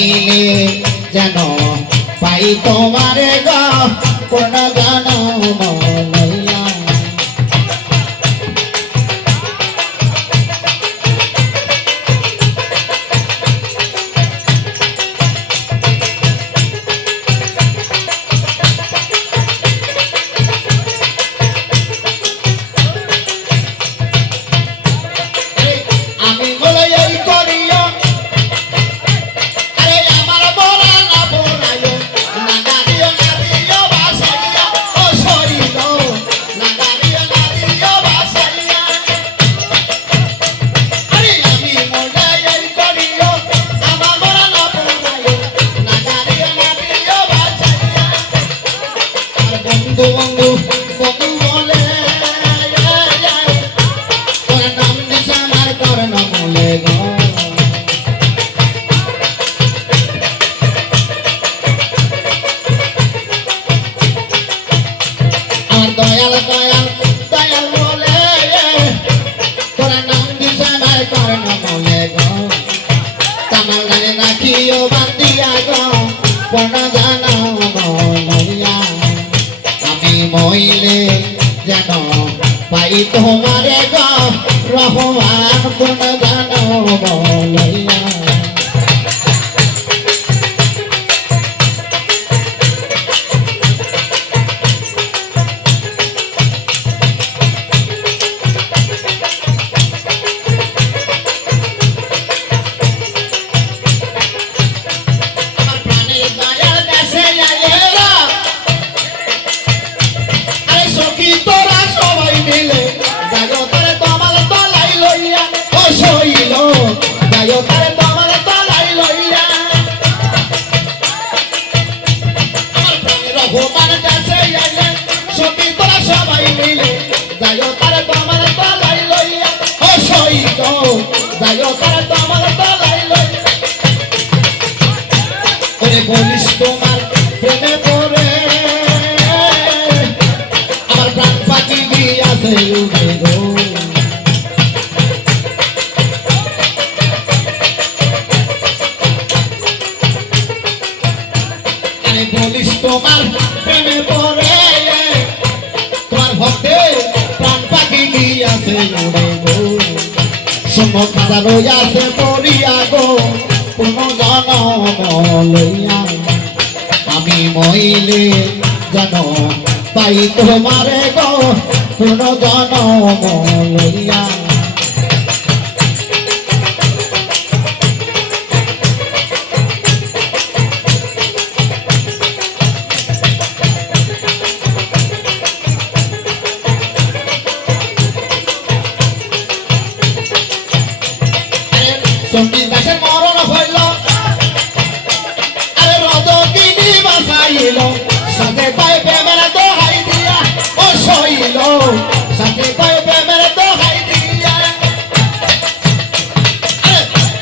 মইলে যেন পাই তোমারে গো পূর্ণ বন্ধু বন্ধু বন্ধু রহমান কোন জানো বলিয়া ওরে বলিস তোমার প্রেমে পড়ে। আমার প্রাণ পাখি বলিস তোমার প্রেমে পড়ে। তোমার ভক্তে প্রাণ পাখি গিয়াছে উড়ে গো। শূন্য আমি মইলে যেন পাই তোমারে গো কোন জনম লইয়া।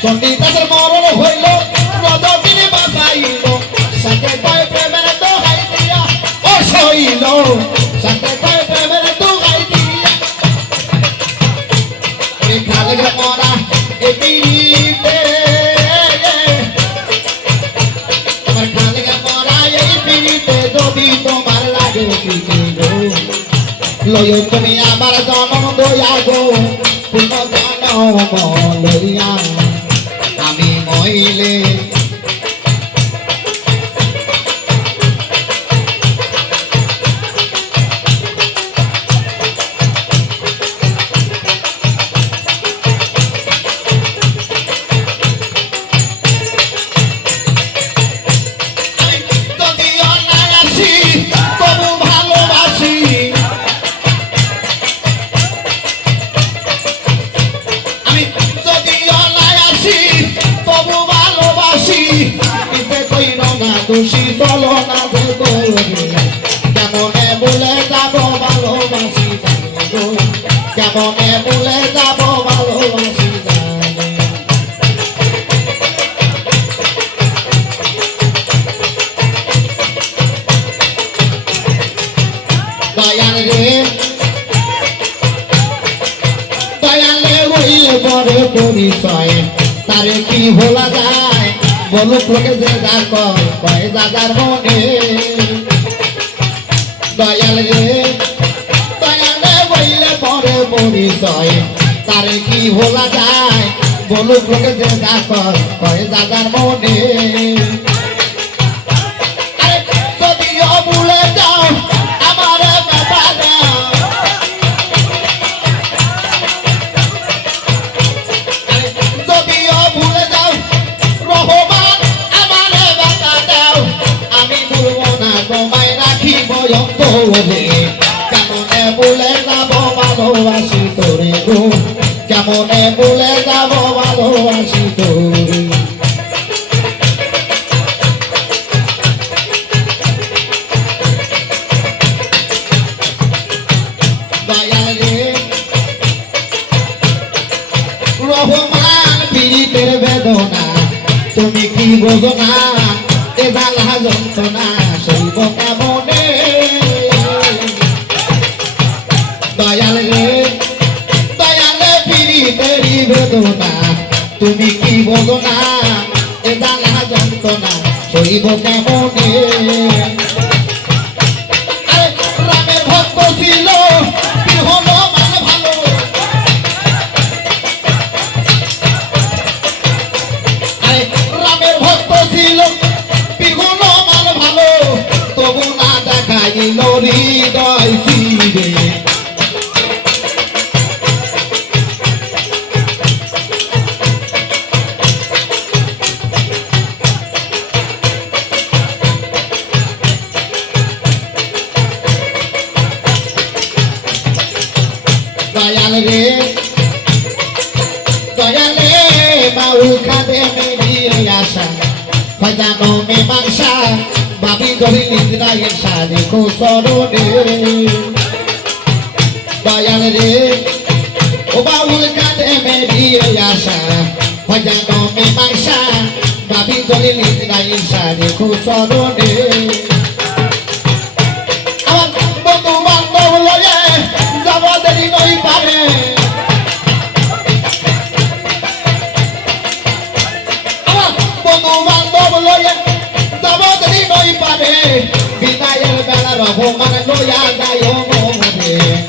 আরে দাসের মরণ হইল রজকিনী বাসাইল। সাথে পাই প্রেমের দোহাই দিয়া ও সইল সাথে পাই প্রেমের দোহাই দিয়া। এই খালের মরা এই পিড়িতে। খালের মরা এই পিড়িতে যদি তোমার লাগে লয় তুমি আমার জনম দয়া গো পূর্ণ জনম লইয়া। আমি কেমনে যাব দয়াল রে, দয়ালে হইলে বড় পরিচয়। তারে কি ভোলা যায়? বলুক লোকে যে যা কয় দাদার মনে। দয়াল রে। দয়ালে হইলে বড় পরিচয়। তারে কি ভোলা যায়? বলুক লোকে যে কয় কয়, দাদার মনে। বোঝো না এ জ্বালা যন্ত্রণা শৈব কেমনে? দয়াল দয়ালে পীড়িতেরই বেদনা, তুমি কি বোঝো না এ জ্বালা যন্ত্রণা সইব কেমনে? দেখাইল হৃদয় ফিরে। দয়াল রে দয়ালে বাউল খাদে মেরিয়ে আসা খজানো মে মাংসা বাবি ধরি ইসরায়েল সাজে কোসরণে। দয়াল রে, ও বাউল খাদে মেরিয়ে আসা খজানো মে মাংসা বাবি ধরি নিদ্রায় কোসরণে। আমার Bita yel bela robo man no ya da yo mo mo